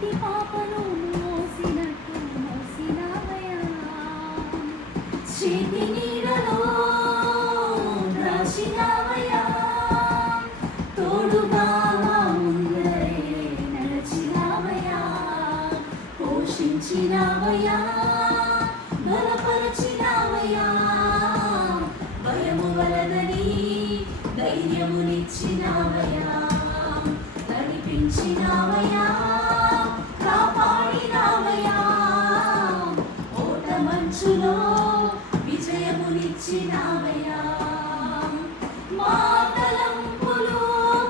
చంటి పాపను మోసినట్టు మోసినావయ్యా, చేతి నీడలో దాచినావయ్యా, తోడుగా మా ముందరే నడిచినావయ్యా, పోషించినావయ్యా, బలపరచినావయ్యా, భయము వలదని ధైర్యమునిచ్చినావయ్యా, నడిపించినావయ్యా, కాపాడినావయ్యా, ఓట మంచులో విజయమునిచ్చినావయ్యా, మా తలంపులు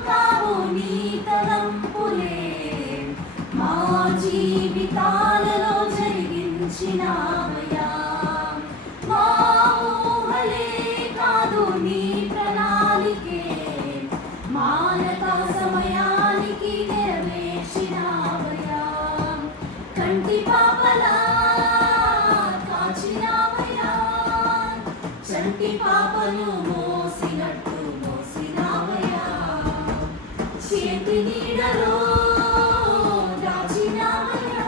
కావు నీ తలంపులే, మా జీవితాలలో జరిగించినావయ్యా, మా ఊహలే కాదు నీ ప్రణాళికే, మానక సమయానికి నెరవేర్చినావయ్యా, కంటి పాపలా కాచినావయ్యా, చంటి పాపను మోసినట్టు మోసినావయ్యా, చేతి నీడలో దాచినావయ్యా,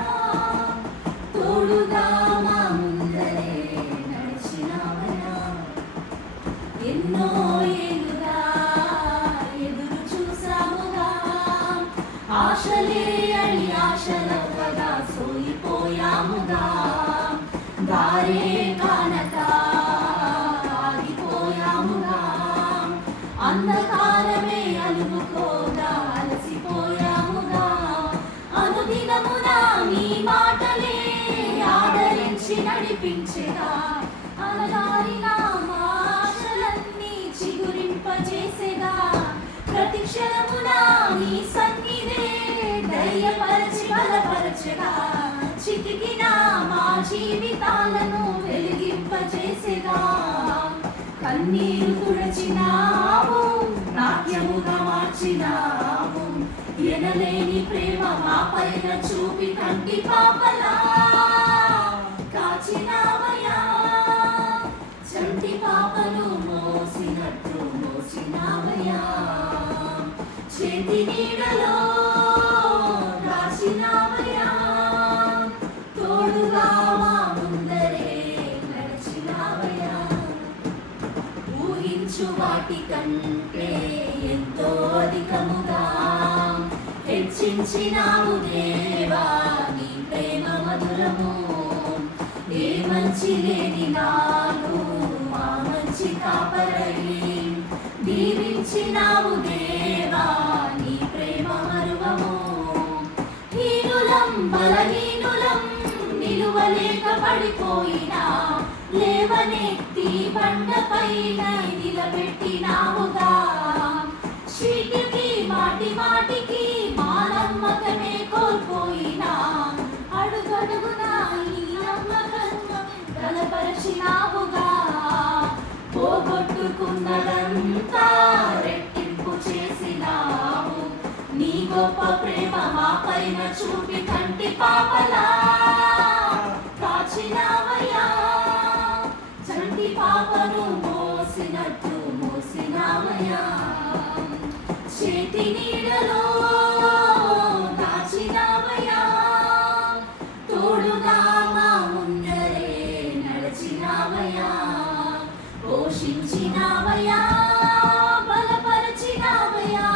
తోడుగా మా ముందరే నడిచినావయ్యా, ఎన్నో ఏళ్ళుగా ఎదురు చూసాముగా, ఆశలే అడి ఆశలవ్వగా సోయిపోయాముగా, దారే కానక ఆగిపోయాముగా, అంధకారమే అలుముకోగా అలసిపోయాముగా, అనుదినమున నీ మాటలే ఆదరించి నడిపించేగా, అలగారిన మా ఆశలన్నీ చిగురింపజేసేగా, ప్రతి క్షణమున నీ సన్నిధే ధైర్యపరచి బలపరచగా, చితికిన మా జీవితాలను వెలిగింపజేసేగా, కన్నీరు తుడచినావు, నాట్యముగా మార్చినావు, ఎనలేని ప్రేమ మా పైన చూపి కంటి పాపలా కాచినావయ్యా, చంటి పాపను మోసినట్టు మోసినావయ్యా, చేతి నీడలో దాచినావయ్యా, తోడుగా మా ముందరే నడిచినావయ్యా, ఊహించు వాటి కంటే ఎంతో అధికముగా హెచ్చించినావు దేవా నీ ప్రేమ మధురము, ఏ మంచి లేని నాను మా మంచి కాపరై దీవించినావు దేవా నీ ప్రేమ మరువము, హీనులం బలహీనులం నిలువలేక పడిపోయినా, లేవనెత్తి బండపైన నిలబెట్టినావుగా, చీటికి మాటి మాటికి మా నమ్మకమే కోల్పోయినా, అడుగడుగునా ఈ నమ్మకం బలపరచినావుగా, పోగొట్టుకున్నదంతా రెట్టింపు చేసినావు, నీ గొప్ప ప్రేమ మా పైన చూపి కంటి పాపలా కాచినావయ్యా, చంటి పాపను మోసినట్టు మోసినావయ్యా, చేతి నీడలో దాచినావయ్యా, తోడుగా మా ముందరే నడిచినావయ్యా, పోషించినావయ్యా, బలపరచినావయ్యా,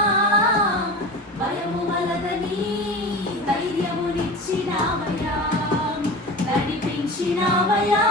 భయము వలదని ధైర్యమునిచ్చినావయ్యా, నడిపించినావయ్యా.